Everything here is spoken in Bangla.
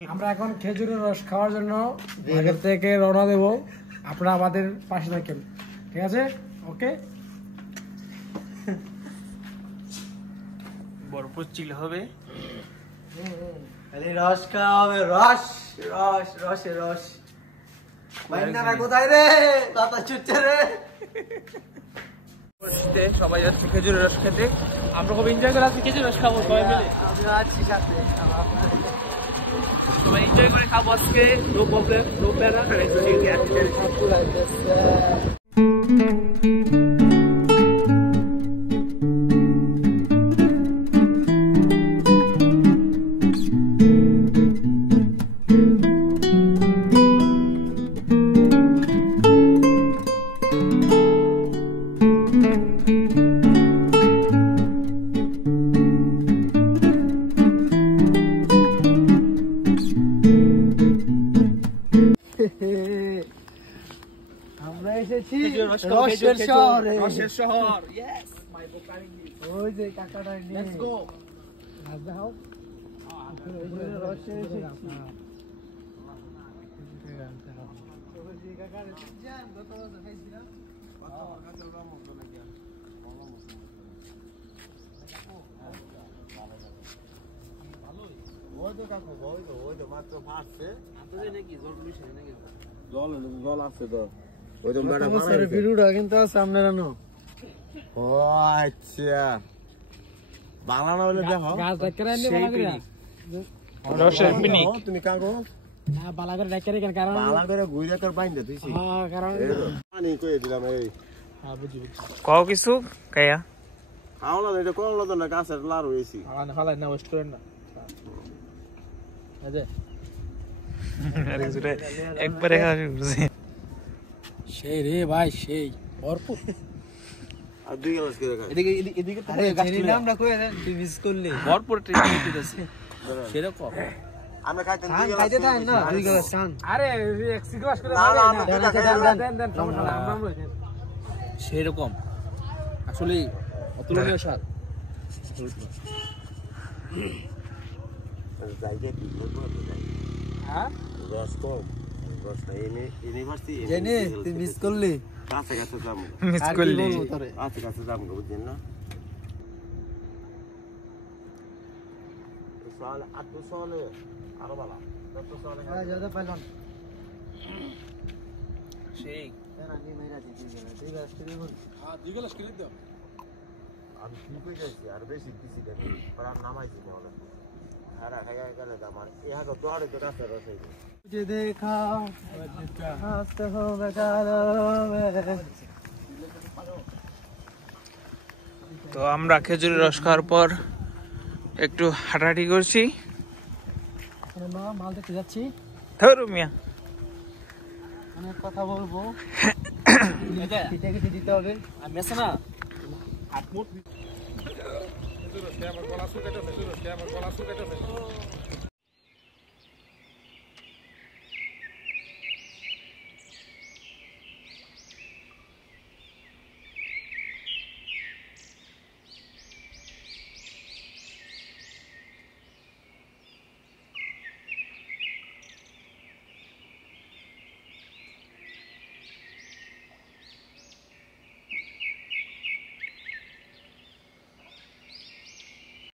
আমরা এখন খেজুরের রস খাওয়ার জন্য আগের থেকে রওনা দেব। আপনারা আমাদের পাশে থাকেন, ঠিক আছে? ওকে, বরফ চিল হবে, রস খাওয়া হবে। রস রস রসে রস। বাইন্দারা কোথায় রে? দাদা ছুটছে রে। সবাই যাচ্ছে খেজুরের রস খেতে। আমরা খুব এনজয় করে আছি খেজুরের রস খাবো সবাই মিলে। আমরা আছি সাথে, সবাই এনজয় করে খাবো আজকে। নো প্রবলেম, নো প্যারা। আমরা এসেছি রসের শহরে। রসের শহর, ইয়েস। ওই যে কাকাটা নিয়ে লেটস গো। রসে এসেছি। জল আছে তো ওই তো ভিডিওটা কিন্তু আছে আপনারা নো। ও আচ্ছা, বাংলা না হলে দেখো গাছ ডাক্তার আনলে বালা করে রসের পিকনিক। তুমি কাগো না, বালা করে ডাক্তার কেন? কারণ বাংলা করে গুইরা কর বাইন্দা তুইছি কারণ পানি কই দিলাম। এই বুঝি কও কিছু কায়া আওলা এটা কোনলো তো না গাছের লার হইছি। হালাই না, ওয়েস্ট করেন না। একবারে খাওয়া শুরু করছে। সেই রে ভাই, সেই ভরপুর। আর দুই গ্লাস করে খাই। এদিকে এদিকে তো আরে জেনি নামটা কই দেন, তুই মিস করলি। ভরপুর ট্রিট আছে সেরকম। আমরা খাইতেন খান খাইতে থাকেন না, দুই গ্লাস খান। আরে এক গ্লাস করে না, না, না, আমরা দেন দুইটা খাই, দেন দেন, সমস্যা নাই, আমরা আমরা দেন। সেরকম আসলে অতুলনীয় স্বাদ। যাইতে দিল তো হ্যাঁ, রস কম রস না ইউনিভার্সিটি জেনি তুই মিস করলি। কাছে কাছে যাবো, মিস আর কি করলি। বলবো তোরে? কাছে কাছে যাবো, বুঝছেন না? সালে আট সালে আরো ভালো, 10 সালে হ্যাঁ যাদা পাইলন। সেই এর আগে মেরা দুই গ্লাস করে বল। হ্যাঁ, দুই গ্লাস করে দাও। আমি কি কই যাইছি আর বেশি দিছি দেন আর নামাইছি না হলো আরে খাইয়া গেলে আমার এই হাতে দড়ে তো কাছে রস হইছে। तुझे देखा हंसते हो बेचारो में। তো আমরা খেজুরের রস খাওয়ার পর একটু হাঁটাহাঁটি করছি। আমরা মাল দেখতে যাচ্ছি। ধরু মিয়া, অনেক কথা বলবো, পিঠে কিছু দিতে হবে। আমি আছে না হাত মুট।